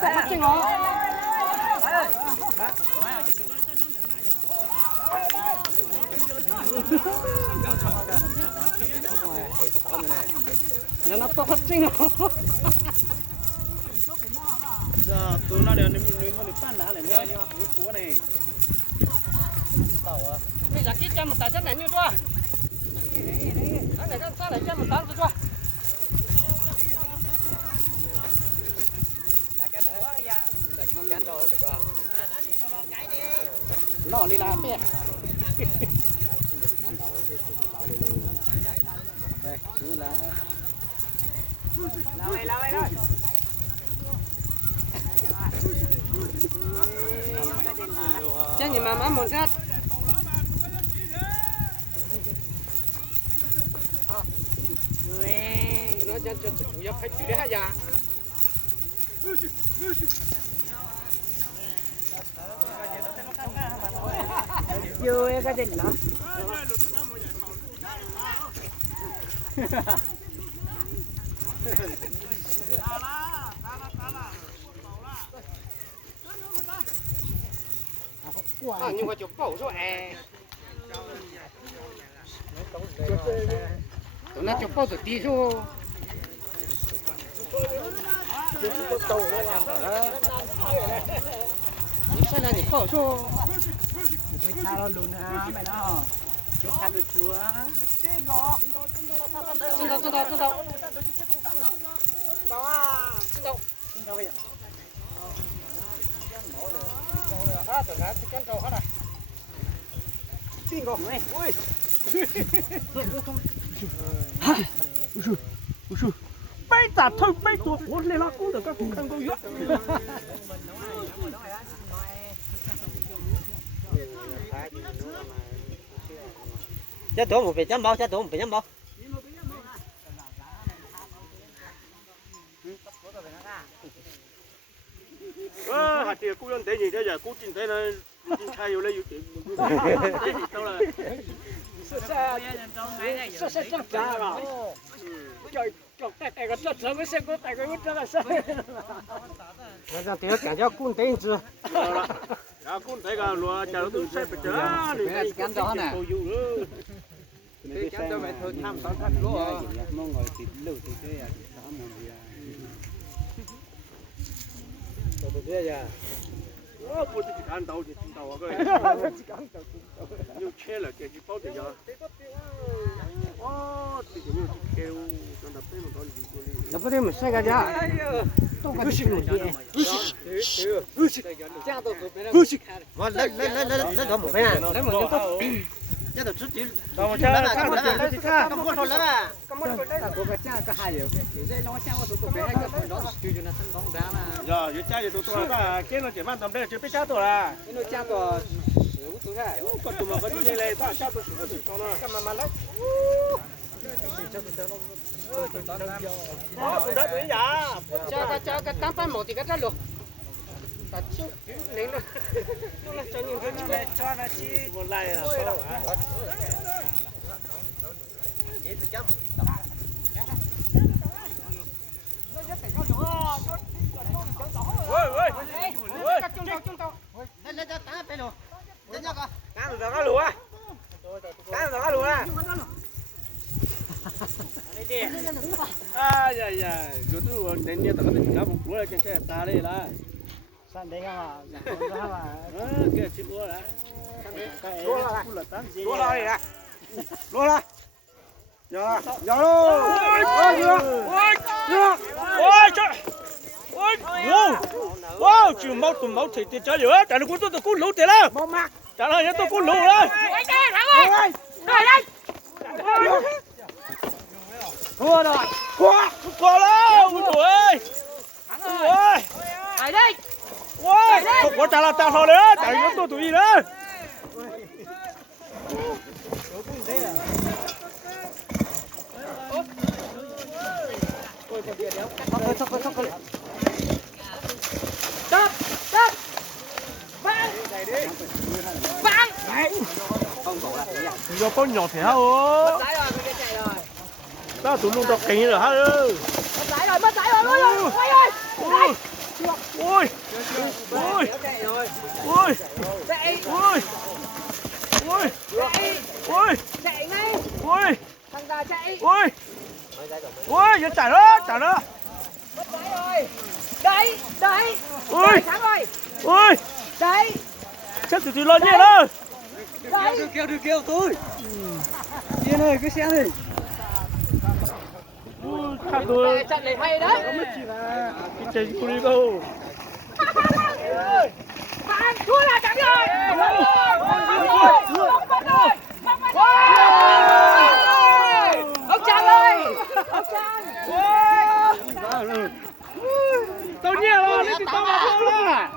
Bắt chừng nó. Nó to hết chừng nó. Giờ tôi nó đều nếu mà được tan lá này nghe đi cái cua này. Bây giờ cái chân một tờ chân này như cho. Anh này sao lại chân một tờ cho. Nó cắn đâu được không? Nó đi làm bia. Đây, cứ là. Lâu rồi. Chứ nhìn mà một sát. Nó cho chủ yếu phải chịu đấy hả dạ? Chưa cái gì nữa. Nhưng mà chụp bầu rồi nó chụp bầu từ tí rồi sao là những bầu rồi sao nó lùn à mày nó sao được chúa chân đâu đó à chân đâu bây giờ tụi nó chỉ cắn trâu hết rồi. Tin không? Ui. Ui. Bay tạt thôi, bay tuột. Ủa lên nó cũng được các cụ khăn câu dứt. Chết tổ một phải chấm bao, chết tổ một phải chấm bao. Hạt tiền cú dân thế gì thế giờ cú chín thế này chín thay vô lấy vô tiền. Đâu là? Sao chắc chả rồi. Trời tại cái chất sớm cái xe có tại cái rất là sớm. Nó ra tiếng cả cho cún tên chưa? À cún thấy cả lúa chả tôi sẽ phải chở. Cái cán đó nè. Cái cán đó mày thôi tham sáu thật lúa. Mong ngồi thịt lưu thì cái à thịt sáu món gì à. Tôi biết giờ. Ô, bố chỉ ăn tàu thì tàu à cái. Nhiều xe là cái gì bao thì giờ. Ô, thì nhiều kêu cho đập cái một con gì của đi. Đập cái mình xe cái gì? Tôi cái gì Mà lấy đó một cái này. lấy một cái tốt. Chết rồi chút chứ. Đâu mà cha, cha một tiền thì cha. Cầm con rồi lấy mà. Cầm một cái đấy. Tôi cái cha cái hai điều. Cái nó cha của tôi cái hai cái phần đó trừ cho nó thân bóng đá mà. Giờ cái cha thì tôi là cái nó chỉ mang tầm đây chưa biết cha tôi là. Cái nó cha tôi tôi thế. Còn tụi mà có đi này ta cha tôi sửa được cho nó. Cầm mà lấy. Tôi đã tới nhà. Cho cái tám phải một thì cái rất luôn. Ta chú nên nó cho những cái này cho nó chi một lại là sao hả? Vậy tôi chấm. Ôi. Lên cho tá phải luôn. Lên cho con. Cá được cá lùa. Cá được cá lùa. Dạ. Rồi tôi đến nhà tao có thể cá một lúa trên xe ta đây là. San đấy mà. Cái chữ lúa là. Lúa là tám gì? lúa là gì à? Lúa là. Dạ luôn. Ôi trời. Ôi. Wow, chịu máu tụm máu thì chơi lửa, trả được tôi cũng lũ tiền đó. Mau mặc. Trả lời tôi cũng lũ đó. Thua rồi. Qua đó. Ôi trời ơi. Ôi. Lại đi. Ôi, không có trả là trả thôi nữa, trả cho tôi tụi gì nữa. Thôi. Stop. Bang. Giờ con nhỏ thế hả ô? Mất rồi, bây giờ chạy rồi. Sao tụi luôn đọc kính rồi hả ơi? Mất giải rồi. Quay ơi. ui ui ui chạy ui ui ui chạy ngay ui thằng già chạy ui ui giờ trả đó mất đấy rồi đấy đấy ui thắng rồi ui đấy chết từ lo nhẹ đó đấy Được kêu tôi. Yên ơi, cái xe này. khác rồi trận này hay đấy cái chân của đi đâu Phan thua là thắng rồi ông Trang ơi ông Trang tao nhẹ rồi đấy tao mà không là